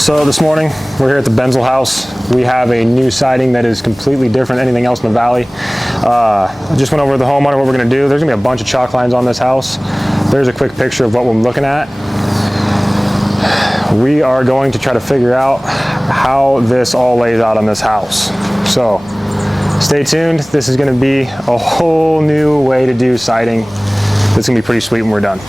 So this morning, we're here at the Benzel house. We have a new siding that is completely different than anything else in the valley. Just went over with the homeowner what we're gonna do. There's gonna be a bunch of chalk lines on this house. There's a quick picture of what we're looking at. We are going to try to figure out how this all lays out on this house. So stay tuned. This is gonna be a whole new way to do siding. It's gonna be pretty sweet when we're done.